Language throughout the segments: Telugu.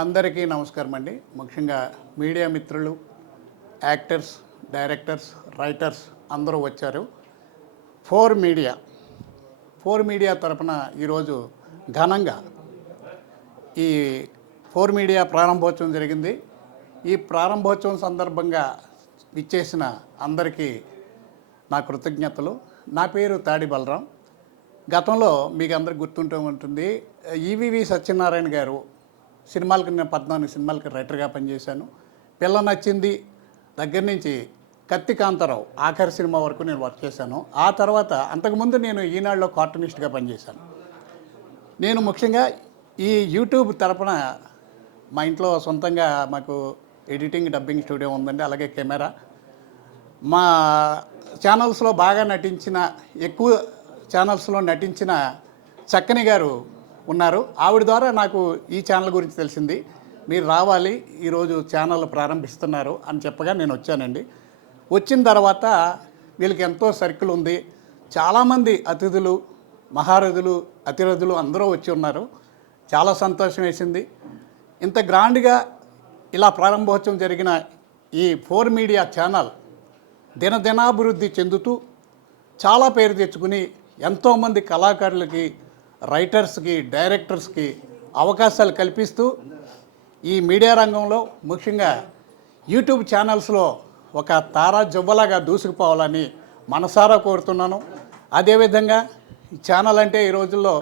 అందరికీ నమస్కారం అండి. ముఖ్యంగా మీడియా మిత్రులు, యాక్టర్స్, డైరెక్టర్స్, రైటర్స్ అందరూ వచ్చారు. ఫోర్ మీడియా తరపున ఈరోజు ఘనంగా ఈ ఫోర్ మీడియా ప్రారంభోత్సవం జరిగింది. ఈ ప్రారంభోత్సవం సందర్భంగా ఇచ్చేసిన అందరికీ నా కృతజ్ఞతలు. నా పేరు తాడి బలరాం. గతంలో మీకు అందరికి గుర్తుంటూ ఉంటుంది, ఈవీవి సత్యనారాయణ గారు సినిమాలకు నేను 14 సినిమాలకి రైటర్గా పనిచేశాను. పిల్ల నచ్చింది దగ్గర నుంచి కత్తి కాంతారావు ఆఖరి సినిమా వరకు నేను వర్క్ చేశాను. ఆ తర్వాత అంతకుముందు నేను ఈనాడులో కార్టూనిస్ట్గా పనిచేశాను. నేను ముఖ్యంగా ఈ యూట్యూబ్ తరపున మా ఇంట్లో సొంతంగా మాకు ఎడిటింగ్, డబ్బింగ్ స్టూడియో ఉందండి, అలాగే కెమెరా. మా ఛానల్స్లో బాగా నటించిన, ఎక్కువ ఛానల్స్లో నటించిన చక్కని గారు ఉన్నారు. ఆవిడ ద్వారా నాకు ఈ ఛానల్ గురించి తెలిసింది. మీరు రావాలి, ఈరోజు ఛానల్ ప్రారంభిస్తున్నారు అని చెప్పగా నేను వచ్చానండి. వచ్చిన తర్వాత వీళ్ళకి ఎంతో సర్కిల్ ఉంది. చాలామంది అతిథులు, మహారథులు, అతిరథులు అందరూ వచ్చి ఉన్నారు. చాలా సంతోషం వేసింది. ఇంత గ్రాండ్గా ఇలా ప్రారంభోత్సవం జరిగిన ఈ ఫోర్ మీడియా ఛానల్ దినదినాభివృద్ధి చెందుతూ చాలా పేరు తెచ్చుకుని ఎంతోమంది కళాకారులకి, రైటర్స్కి, డైరెక్టర్స్కి అవకాశాలు కల్పిస్తూ ఈ మీడియా రంగంలో ముఖ్యంగా యూట్యూబ్ ఛానల్స్లో ఒక తారా జువ్వలాగా దూసుకుపోవాలని మనసారా కోరుతున్నాను. అదేవిధంగా ఈ ఛానల్ అంటే ఈ రోజుల్లో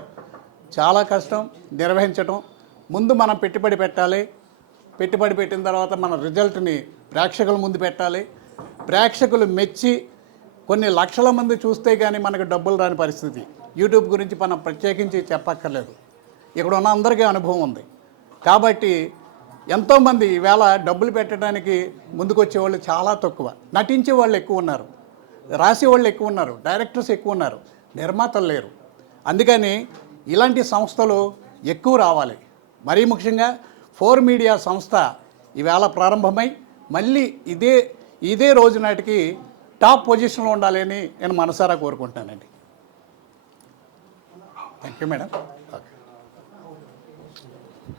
చాలా కష్టం నిర్వహించడం. ముందు మనం పెట్టుబడి పెట్టాలి. పెట్టుబడి పెట్టిన తర్వాత మన రిజల్ట్ని ప్రేక్షకుల ముందు పెట్టాలి. ప్రేక్షకులు మెచ్చి కొన్ని లక్షల మంది చూస్తే కానీ మనకు డబ్బులు రాని పరిస్థితి. యూట్యూబ్ గురించి మనం ప్రత్యేకించి చెప్పక్కర్లేదు, ఇక్కడ ఉన్న అందరికీ అనుభవం ఉంది. కాబట్టి ఎంతోమంది ఈవేళ డబ్బులు పెట్టడానికి ముందుకు వచ్చేవాళ్ళు చాలా తక్కువ. నటించే వాళ్ళు ఎక్కువ ఉన్నారు, రాసేవాళ్ళు ఎక్కువ ఉన్నారు, డైరెక్టర్స్ ఎక్కువ ఉన్నారు, నిర్మాతలు లేరు. అందుకని ఇలాంటి సంస్థలు ఎక్కువ రావాలి. మరీ ముఖ్యంగా ఫోర్ మీడియా సంస్థ ఈవేళ ప్రారంభమై మళ్ళీ ఇదే రోజు నాటికి టాప్ పొజిషన్లో ఉండాలని నేను మనసారా కోరుకుంటానండి. Thank you madam.